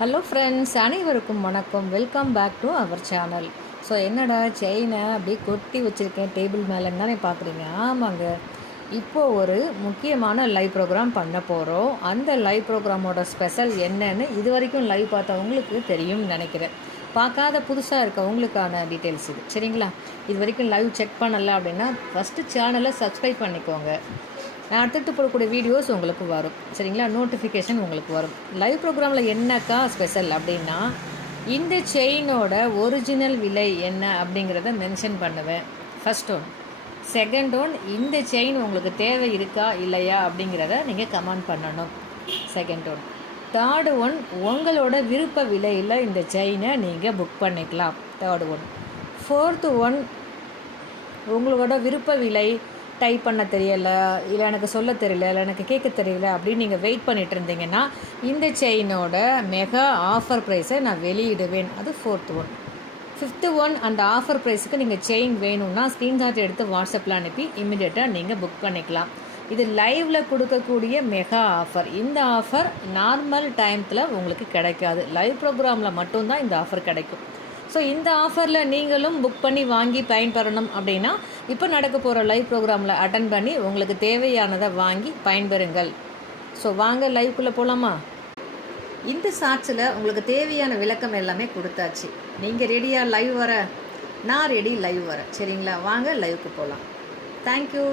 Hello friends, அனைவருக்கும் வணக்கம். Welcome back to our channel. So என்னடா செயினை அப்படியே கொட்டி வச்சுருக்கேன் டேபிள் மேலேன்னு தானே பார்க்குறீங்க? ஆமாங்க, இப்போது ஒரு முக்கியமான லைவ் ப்ரோக்ராம் பண்ண போகிறோம். அந்த லைவ் ப்ரோக்ராமோட ஸ்பெஷல் என்னன்னு இது வரைக்கும் லைவ் பார்த்தவங்களுக்கு தெரியும்னு நினைக்கிறேன். பார்க்காத புதுசாக இருக்கவங்களுக்கான டீட்டெயில்ஸ் இது, சரிங்களா? இது வரைக்கும் லைவ் செக் பண்ணலை அப்படின்னா ஃபஸ்ட்டு சேனலை சப்ஸ்கிரைப் பண்ணிக்கோங்க. நான் அடுத்தடுத்து போடக்கூடிய வீடியோஸ் உங்களுக்கு வரும், சரிங்களா? நோட்டிஃபிகேஷன் உங்களுக்கு வரும். லைவ் ப்ரோக்ராமில் என்னக்கா ஸ்பெஷல் அப்படின்னா, இந்த செயினோட ஒரிஜினல் விலை என்ன அப்படிங்கிறத மென்ஷன் பண்ணுவேன். First one. செகண்ட் ஒன், இந்த செயின் உங்களுக்கு தேவை இருக்கா இல்லையா அப்படிங்கிறத நீங்கள் கமெண்ட் பண்ணணும். Second one. தேர்டு ஒன், உங்களோட விருப்ப விலையில் இந்த செயினை நீங்கள் புக் பண்ணிக்கலாம். Third one. ஃபோர்த்து ஒன், உங்களோட விருப்ப விலை டைப் பண்ண தெரியலை, இல்லை எனக்கு சொல்ல தெரியல, இல்லை எனக்கு கேட்க தெரியல அப்படின்னு நீங்கள் வெயிட் பண்ணிகிட்டு இருந்தீங்கன்னா, இந்த செயினோட மெகா ஆஃபர் ப்ரைஸை நான் வெளியிடுவேன். அது ஃபோர்த் ஒன். ஃபிஃப்த்து ஒன், அந்த ஆஃபர் ப்ரைஸுக்கு நீங்கள் செயின் வேணும்னா ஸ்க்ரீன்ஷாட் எடுத்து வாட்ஸ்அப்பில் அனுப்பி இம்மிடியேட்டாக நீங்கள் புக் பண்ணிக்கலாம். இது லைவில் கொடுக்கக்கூடிய மெகா ஆஃபர். இந்த ஆஃபர் நார்மல் டைமத்தில் உங்களுக்கு கிடைக்காது. லைவ் ப்ரோக்ராமில் மட்டும்தான் இந்த ஆஃபர் கிடைக்கும். ஸோ இந்த ஆஃபரில் நீங்களும் புக் பண்ணி வாங்கி பயன்பெறணும் அப்படின்னா, இப்போ நடக்க போகிற லைவ் ப்ரோக்ராமில் அட்டன் பண்ணி உங்களுக்கு தேவையானதை வாங்கி பயன்பெறுங்கள். ஸோ வாங்க லைவ்க்குள்ளே போகலாமா? இந்த ஷார்ட்ஸில் உங்களுக்கு தேவையான விளக்கம் எல்லாமே கொடுத்தாச்சு. நீங்கள் ரெடியாக லைவ் வர? நான் ரெடி லைவ் வர, சரிங்களா? வாங்க லைவுக்கு போகலாம். தேங்க்யூ.